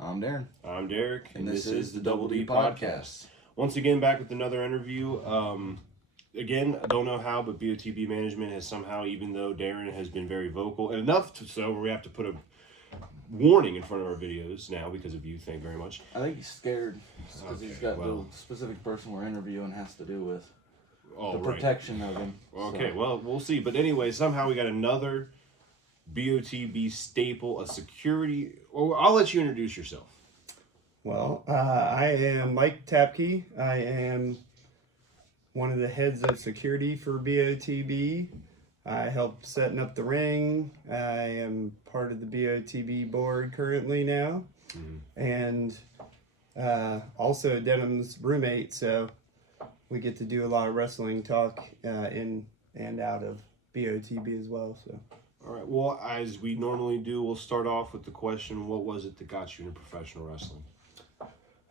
I'm Darren. I'm Derek. And this is the Double D Podcast. Once again, back with another interview. Again, I don't know how, but BOTB management has somehow, even though Darren has been very vocal, and enough so we have to put a warning in front of our videos now because of you. Thank you very much. I think he's scared because he's got the specific person we're interviewing has to do with the protection of him. Okay, well, we'll see. But anyway, somehow we got another BOTB staple, a security. Well, I'll let you introduce yourself. Well, I am Mike Tapke. I am one of the heads of security for BOTB. I help setting up the ring. I am part of the BOTB board currently now, and also Denham's roommate. So we get to do a lot of wrestling talk in and out of BOTB as well. So. All right. Well, as we normally do, we'll start off with the question: what was it that got you into professional wrestling?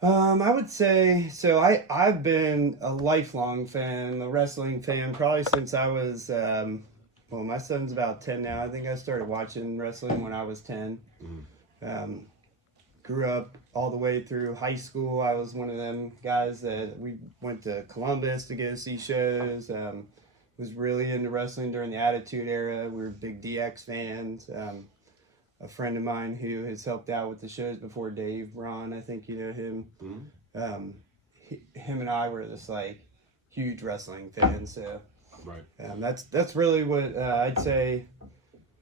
I would say, so I've been a lifelong fan, a wrestling fan, probably since I was, well, my son's about 10 now. I think I started watching wrestling when I was 10. Grew up all the way through high school. I was one of them guys that we went to Columbus to go see shows. Was really into wrestling during the Attitude Era. We were big DX fans. A friend of mine who has helped out with the shows before, Dave Ron, I think you know him. Him and I were just like huge wrestling fans. So that's really what I'd say.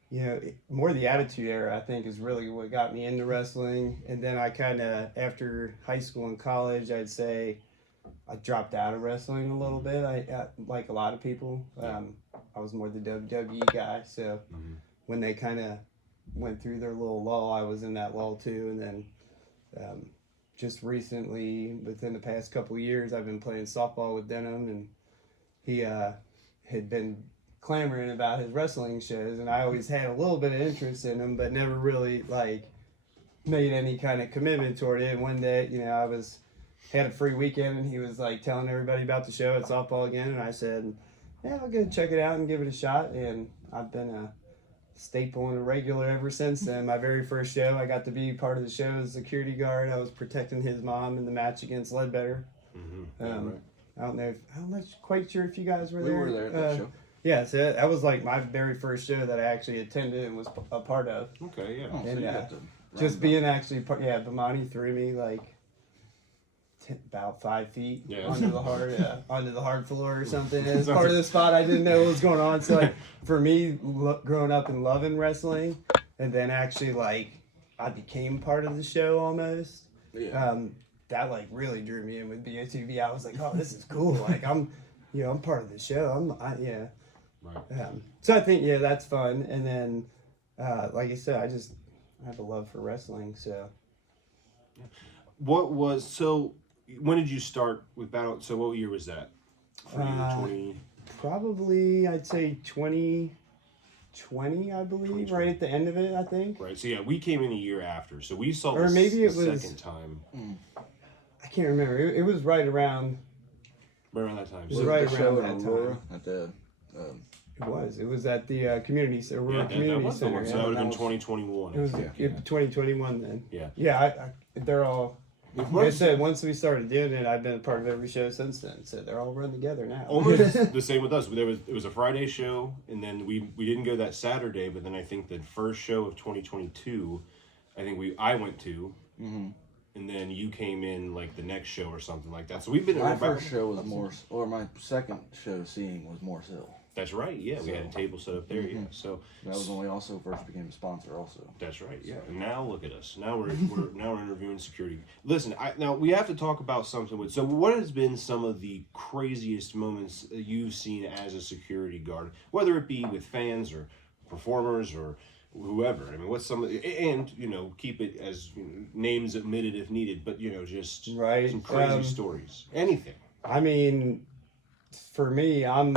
You know, more the Attitude Era, I think, is really what got me into wrestling. And then I kind of, after high school and college, I'd say I dropped out of wrestling a little bit. I like a lot of people. I was more the WWE guy. So when they kind of went through their little lull, I was in that lull too. And then just recently, within the past couple of years, I've been playing softball with Denham, and he had been clamoring about his wrestling shows, and I always had a little bit of interest in them, but never really like made any kind of commitment toward it. And one day, you know, I had a free weekend, and he was like telling everybody about the show at softball again, and I said, yeah, I'll go check it out and give it a shot. And I've been a staple and a regular ever since then. My very first show, I got to be part of the show as a security guard. I was protecting his mom in the match against Ledbetter. I don't know I'm not quite sure if you guys were there. We were there at that show. Yeah, so that was like my very first show that I actually attended and was a part of. Okay, yeah. Oh, so and just being actually part, Vamani threw me like about 5 feet onto the hard floor or something. It was part of the spot. I didn't know what was going on. So like for me, growing up and loving wrestling, and then actually like I became part of the show almost. That like really drew me in with BOTB. I was like, oh, this is cool. Like I'm part of the show. So I think that's fun. And then like I said, I have a love for wrestling. So when did you start with Battle? So what year was that? For you, 20? Probably, I'd say 2020, I believe, right at the end of it, I think. Right, so we came in a year after, so we saw the second time. I can't remember. It was right around... Right around that time. It was right around that time. At the, It was at the community center. Community center. So that would have been 2021. It was 2021 then. Yeah. Yeah, they're all... Like I said, once we started doing it, I've been a part of every show since then. So they're all run together now. Almost the same with us. It was a Friday show, and then we didn't go that Saturday. But then I think the first show of 2022, I went to, and then you came in like the next show or something like that. So we've been. My first show was my second show seeing was Morse Hill. That's right. Yeah, we had a table set up there. Yeah, so that was when we also first became a sponsor. Also, that's right. Yeah, and now look at us. Now we're interviewing security. Listen, now we have to talk about something. So, what has been some of the craziest moments you've seen as a security guard, whether it be with fans or performers or whoever? I mean, what's some of and keep it as names omitted if needed, but just some crazy stories. Anything. I mean, for me, I'm.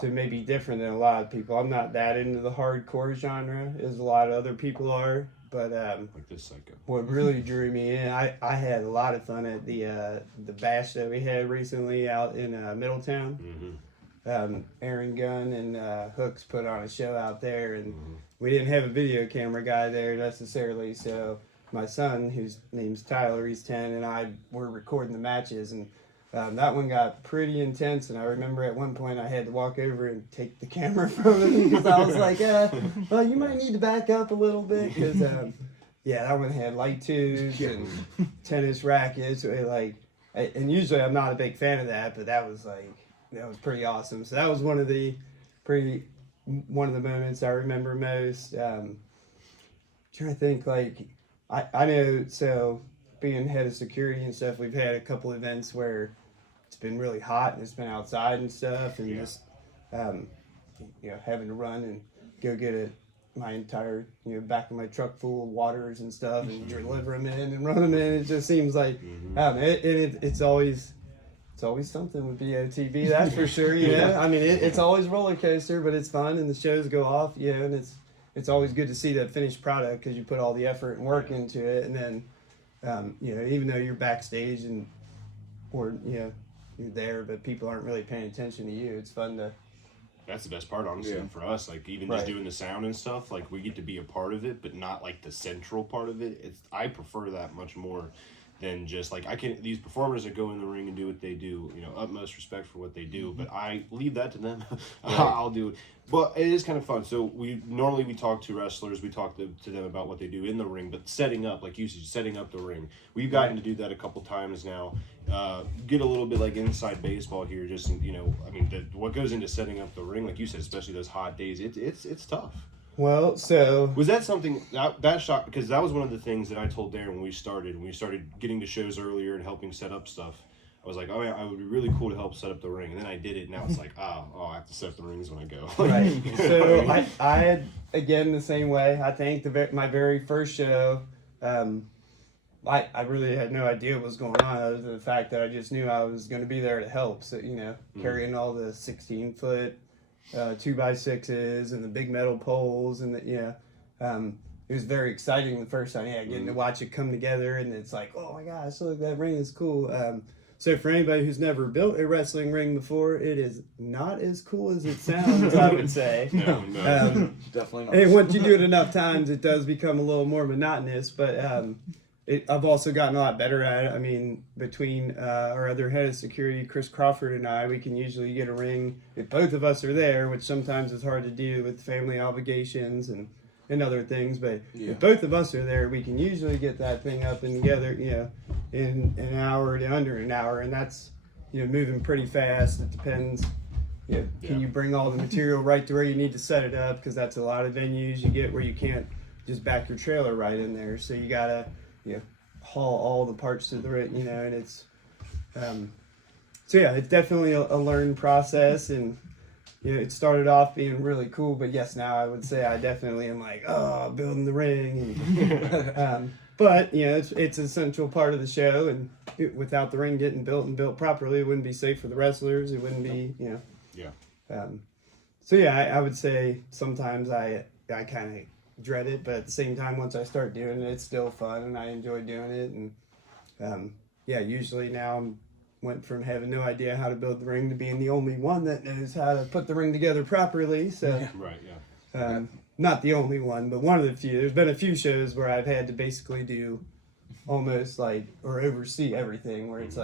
So maybe different than a lot of people. I'm not that into the hardcore genre as a lot of other people are, but like this psycho. What really drew me in, I had a lot of fun at the bash that we had recently out in Middletown. Aaron Gunn and Hooks put on a show out there, and we didn't have a video camera guy there necessarily, so my son, whose name's Tyler, he's 10, and I were recording the matches, and that one got pretty intense. And I remember at one point I had to walk over and take the camera from him because I was like, well, you might need to back up a little bit because, yeah, that one had light tubes and tennis rackets. And usually I'm not a big fan of that, but that was pretty awesome. So that was one of the moments I remember most. Trying to think, I know, so being head of security and stuff, we've had a couple events where it's been really hot and it's been outside and stuff, and just having to run and go get my entire back of my truck full of waters and stuff and deliver them in and run them in. It just seems like it's always something with BOTB, that's for sure. I mean, it's always a roller coaster, but it's fun and the shows go off, and it's always good to see the finished product because you put all the effort and work into it, and then even though you're backstage or you're there, but people aren't really paying attention to you, it's fun to. That's the best part, honestly, for us. Even just doing the sound and stuff, we get to be a part of it, but not the central part of it. I prefer that much more than just these performers that go in the ring and do what they do. Utmost respect for what they do, but I leave that to them. I'll do it. But it is kind of fun. So we talk to wrestlers, we talk to them about what they do in the ring, but setting up, like you said, setting up the ring. We've gotten to do that a couple times now. Get a little bit inside baseball here. Just what goes into setting up the ring, like you said, especially those hot days. It's tough. Well, so was that something that shocked, because that was one of the things that I told Darren when we started getting to shows earlier and helping set up stuff. I was like, oh yeah, I would be really cool to help set up the ring, and then I did it. Now it's I have to set up the rings when I go. Right. So I had, again, the same way. I think my very first show, I really had no idea what was going on other than the fact that I just knew I was going to be there to help. So carrying all the 16-foot 2x6s and the big metal poles, and it was very exciting the first time. Getting to watch it come together, and it's like, oh my gosh, look, that ring is cool. So for anybody who's never built a wrestling ring before, it is not as cool as it sounds, I would say. No. Definitely not. And once you do it enough times, it does become a little more monotonous. But I've also gotten a lot better at it. I mean, between our other head of security, Chris Crawford, and I, we can usually get a ring if both of us are there, which sometimes is hard to do with family obligations and other things. But if both of us are there, we can usually get that thing up and together, in an hour to under an hour. And that's, moving pretty fast. It depends. Can you bring all the material right to where you need to set it up? Because that's a lot of venues you get where you can't just back your trailer right in there. So you got to, haul all the parts to the ring, and it's, it's definitely a learned process. And, it started off being really cool, but yes, now I would say I definitely am building the ring. And, but, it's an essential part of the show, and without the ring getting built and built properly, it wouldn't be safe for the wrestlers. It wouldn't be, I would say sometimes I kind of dread it, but at the same time, once I start doing it, it's still fun, and I enjoy doing it. And, usually now went from having no idea how to build the ring to being the only one that knows how to put the ring together properly. So, not the only one, but one of the few. There's been a few shows where I've had to basically do almost or oversee everything, where it's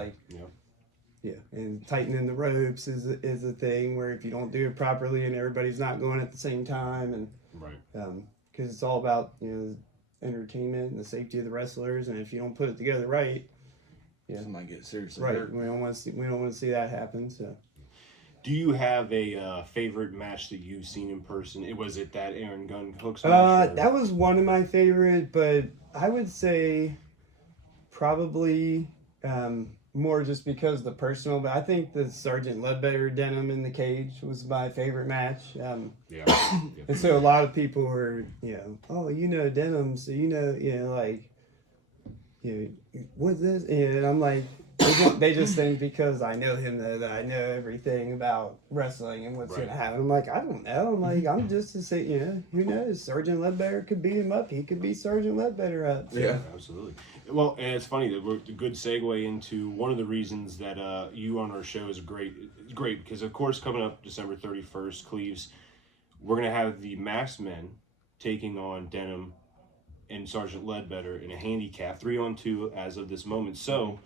and tightening the ropes is a thing where if you don't do it properly and everybody's not going at the same time, and because it's all about entertainment and the safety of the wrestlers, and if you don't put it together right, might get seriously hurt. We don't want to see that happen. So, do you have a favorite match that you've seen in person? Was it that Aaron Gunn Hooks match? That was one of my favorite, but I would say probably more just because of the personal. But I think the Sergeant Ledbetter Denim in the cage was my favorite match. And so a lot of people were, Denim, so what's this? And I'm like, they just think because I know him though that I know everything about wrestling and what's going to happen. I'm like, I don't know. I'm like, I'm just to say, who knows? Sergeant Ledbetter could beat him up. He could beat Sergeant Ledbetter up. Yeah, absolutely. Well, and it's funny that we're a good segue into one of the reasons that you on our show is great. It's great because, of course, coming up December 31st, Cleves, we're going to have the Masked Men taking on Denim and Sergeant Ledbetter in a handicap 3-on-2 as of this moment. So,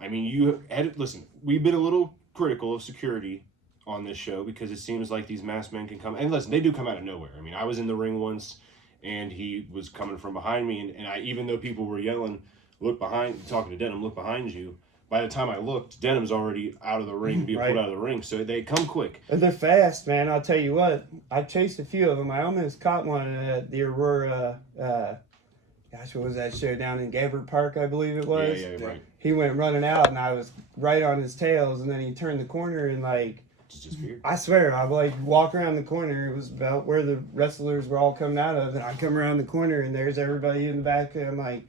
I mean, you had listen. We've been a little critical of security on this show because it seems like these masked men can come and listen. They do come out of nowhere. I mean, I was in the ring once, and he was coming from behind me, and I even though people were yelling, "Look behind," talking to Denham, "Look behind you." By the time I looked, Denham's already out of the ring, being pulled out of the ring. So they come quick. And they're fast, man. I'll tell you what. I chased a few of them. I almost caught one at the Aurora. Gosh, what was that show down in Gabbard Park? I believe it was. Yeah, right. He went running out, and I was right on his tails. And then he turned the corner, and like, Just weird. I swear, I like walk around the corner. It was about where the wrestlers were all coming out of, and I come around the corner, and there's everybody in the back. And I'm like,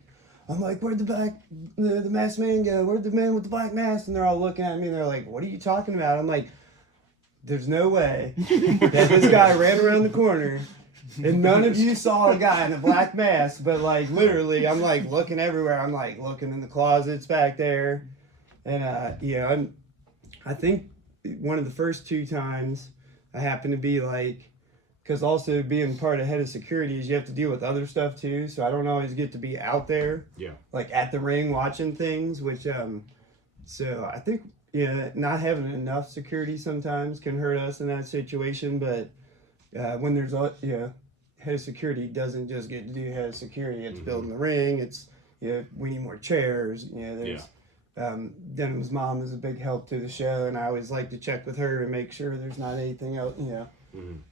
where'd the masked man go? Where'd the man with the black mask? And they're all looking at me and they're like, what are you talking about? I'm like, there's no way that this guy ran around the corner and none of you saw a guy in a black mask. But like literally, I'm like looking everywhere. I'm like looking in the closets back there. And I think one of the first 2 times I happened to be like, because also being part of head of security is you have to deal with other stuff too. So I don't always get to be out there, like at the ring watching things. Which, so I think not having enough security sometimes can hurt us in that situation. But when there's head of security doesn't just get to do head of security. It's building the ring. It's we need more chairs. There's Denham's mom is a big help to the show, and I always like to check with her and make sure there's not anything else.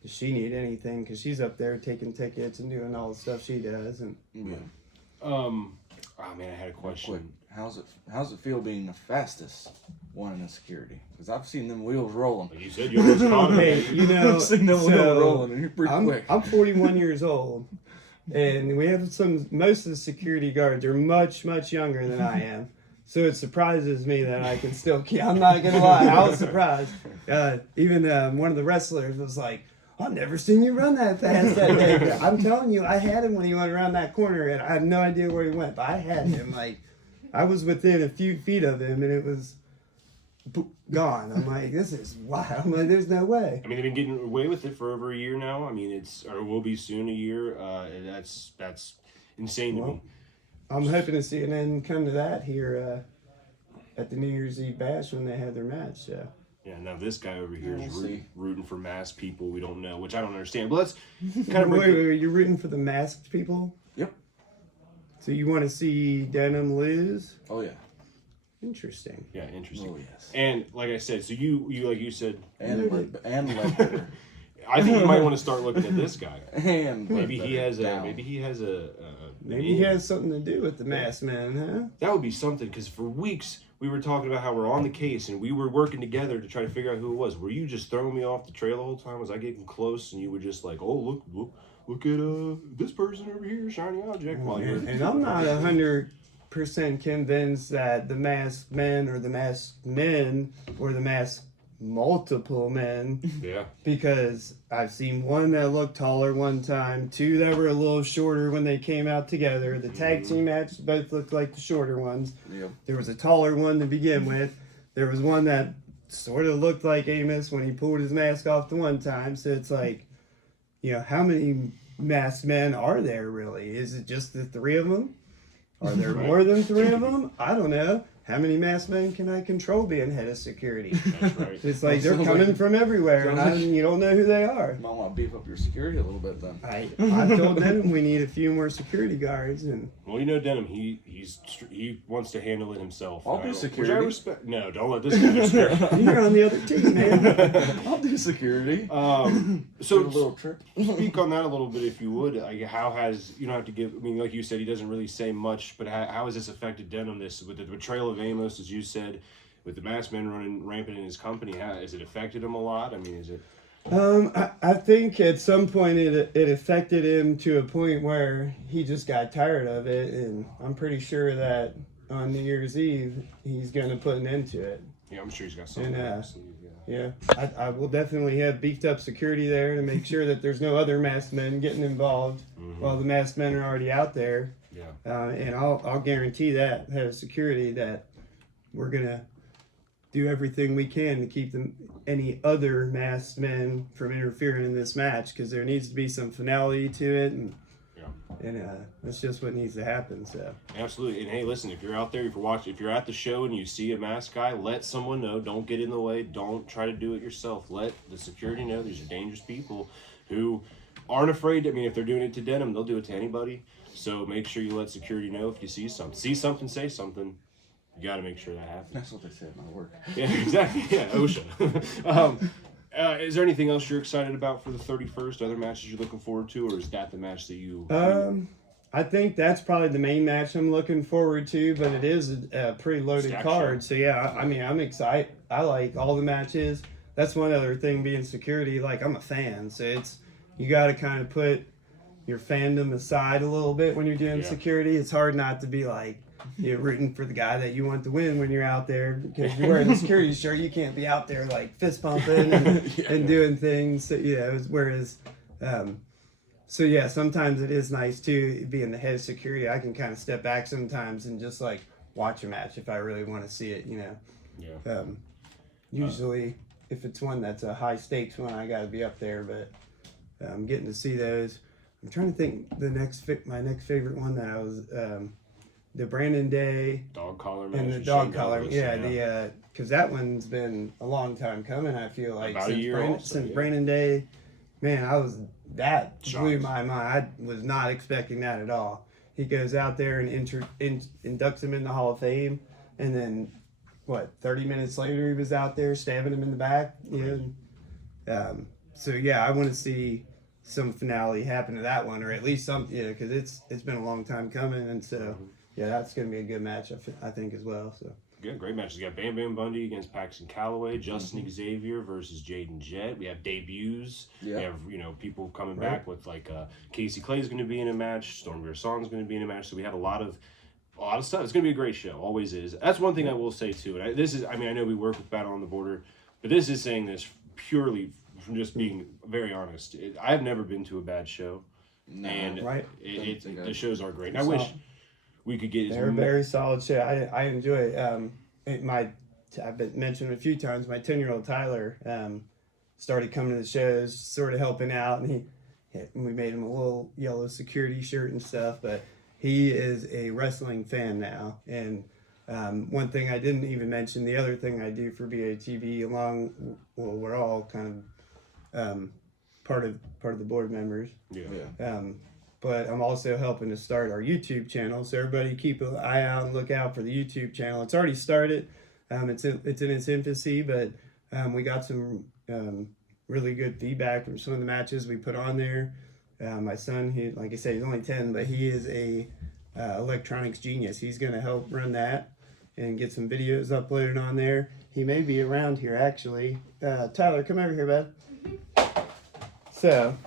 Does she need anything? Because she's up there taking tickets and doing all the stuff she does. And oh man, I had a question. How's it feel being the fastest one in the security? Because I've seen them wheels rolling. Like you said, you almost caught hey, I've seen them wheels rolling, and you're pretty quick. I'm 41 years old, and we have most of the security guards are much, much younger than I am. So it surprises me that I can still keep. I'm not gonna lie, I was surprised. Even one of the wrestlers was like, "I've never seen you run that fast that day." I'm telling you, I had him when he went around that corner, and I have no idea where he went, but I had him. Like, I was within a few feet of him, and it was gone. I'm like, this is wild. I'm like, there's no way. I mean, they've been getting away with it for over a year now. I mean, or will be soon a year. And that's insane to me. I'm hoping to see an end come to that here at the New Year's Eve bash when they have their match. So. Yeah, now this guy over here is rooting for masked people we don't know, which I don't understand. But let's kind of wait, you're rooting for the masked people? Yep. So you want to see Denham lose? Oh yeah. Interesting. Yeah, interesting. Oh yes. And like I said, so you like you said, and Ledbetter. I think you might want to start looking at this guy. And maybe he has a maybe he has something to do with the masked man, huh? That would be something, because for weeks we were talking about how we're on the case and we were working together to try to figure out who it was. Were you just throwing me off the trail the whole time? Was I getting close and you were just like, oh look at this person over here, shiny object? While you're and I'm not 100% convinced that the masked men or the masked men or the masked multiple men. Yeah. Because I've seen one that looked taller one time, 2 that were a little shorter when they came out together. The tag team match both looked like the shorter ones. Yep. There was a taller one to begin with. There was one that sort of looked like Amos when he pulled his mask off the one time. So it's like, how many masked men are there really? Is it just the 3 of them? Are there more than 3 of them? I don't know. How many masked men can I control being head of security? That's right. It's like they're coming from everywhere, and you don't know who they are. Might want to beef up your security a little bit then. I told Denham we need a few more security guards, and well, Denham, he wants to handle it himself. I'll do security. Which I respect. No, don't let this guy discourage. You're on the other team, man. I'll do security. So a little trip. Speak on that a little bit, if you would. Like, how has, you don't have to give. I mean, like you said, he doesn't really say much, but how has this affected Denham? This with the betrayal of Amos, as you said, with the masked men running rampant in his company. Has it affected him a lot? I mean, is it? I think at some point it affected him to a point where he just got tired of it, and I'm pretty sure that on New Year's Eve he's going to put an end to it. Yeah, I'm sure he's got something. Yeah, I will definitely have beefed up security there to make sure that there's no other masked men getting involved while the masked men are already out there. Yeah. And I'll guarantee that head of security that we're gonna do everything we can to keep any other masked men from interfering in this match, because there needs to be some finality to it. And And that's just what needs to happen. So absolutely. And hey, listen, if you're out there, if you're at the show and you see a masked guy, let someone know. Don't get in the way. Don't try to do it yourself. Let the security know. These are dangerous people who aren't afraid. I mean, if they're doing it to denim, they'll do it to anybody. So make sure you let security know if you see something. See something, say something. You got to make sure that happens. That's what they say at my work. Yeah, exactly. Yeah, OSHA. Is there anything else you're excited about for the 31st? Other matches you're looking forward to, or is that the match that you? I think that's probably the main match I'm looking forward to, but it is a pretty loaded card. So yeah, I mean, I'm excited. I like all the matches. That's one other thing being security. Like, I'm a fan, so you got to kind of put your fandom aside a little bit when you're doing security. It's hard not to be like, you're rooting for the guy that you want to win when you're out there, because you're wearing a security shirt. You can't be out there like fist pumping and doing things. Whereas, so yeah, sometimes it is nice too, being the head of security. I can kind of step back sometimes and just like watch a match if I really want to see it. Yeah. Usually, if it's one that's a high stakes one, I got to be up there. But getting to see those, I'm trying to think my next favorite one that I was. The Brandon Day dog collar match and the dog collar, because that one's been a long time coming. I feel like about a year since Brandon Day, man, that blew my mind. I was not expecting that at all. He goes out there and inducts him in the Hall of Fame, and then 30 minutes later he was out there stabbing him in the back. So yeah, I want to see some finale happen to that one, or at least some, because it's been a long time coming, and so. Yeah, that's going to be a good match, I think, as well. So yeah, great matches. You got Bam Bam Bundy against Paxton Calloway, Justin Xavier versus Jaden Jett. We have debuts. Yeah. We have people coming back with like Casey Clay's going to be in a match. Storm Gerson's going to be in a match. So we have a lot of stuff. It's going to be a great show. Always is. That's one thing I will say too. And I know we work with Battle on the Border, but this is saying this purely from just being very honest. I have never been to a bad show, and the shows are great. And I wish. We could get. They're a very solid show. I enjoy it. I've been mentioned a few times. My 10-year-old Tyler started coming to the shows, sort of helping out, and we made him a little yellow security shirt and stuff. But he is a wrestling fan now. And one thing I didn't even mention, the other thing I do for BOTB, we're all kind of part of the board members. Yeah. But I'm also helping to start our YouTube channel. So everybody keep an eye out and look out for the YouTube channel. It's already started. It's in its infancy, but we got some really good feedback from some of the matches we put on there. My son, like I said, he's only 10, but he is a electronics genius. He's going to help run that and get some videos uploaded on there. He may be around here, actually. Tyler, come over here, bud. So...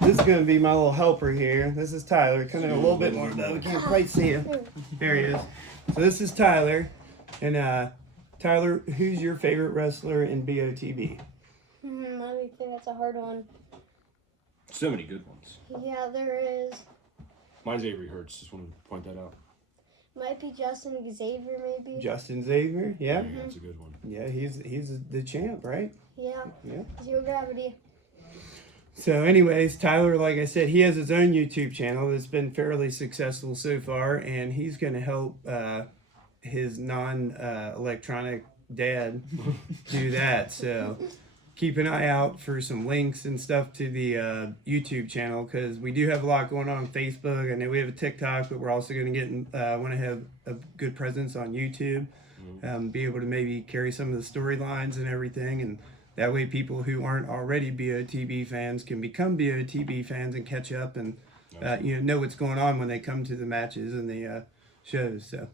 this is going to be my little helper here. This is Tyler. Come in a little bit more, though. We can't quite see him. There he is. So this is Tyler. And Tyler, who's your favorite wrestler in BOTB? Let me think. That's a hard one. So many good ones. Yeah, there is. Mine's Avery Hertz. Just want to point that out. Might be Justin Xavier, maybe. Justin Xavier, yeah. That's a good one. Yeah, he's the champ, right? Yeah. Yeah. Zero Gravity. So anyways, Tyler, like I said, he has his own YouTube channel that's been fairly successful so far, and he's going to help his non-electronic dad do that. So keep an eye out for some links and stuff to the YouTube channel, because we do have a lot going on Facebook. I know we have a TikTok, but we're also going to want to have a good presence on YouTube, be able to maybe carry some of the storylines and everything, and that way people who aren't already BOTB fans can become BOTB fans and catch up and know what's going on when they come to the matches and the shows. So.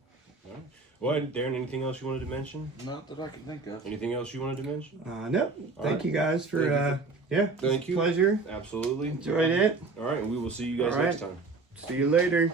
All right. Well, Darren, anything else you wanted to mention? Not that I can think of. Anything else you wanted to mention? No. Thank you guys for Thank you. Pleasure. Absolutely. Enjoyed it. All right, and we will see you guys next time. See you later.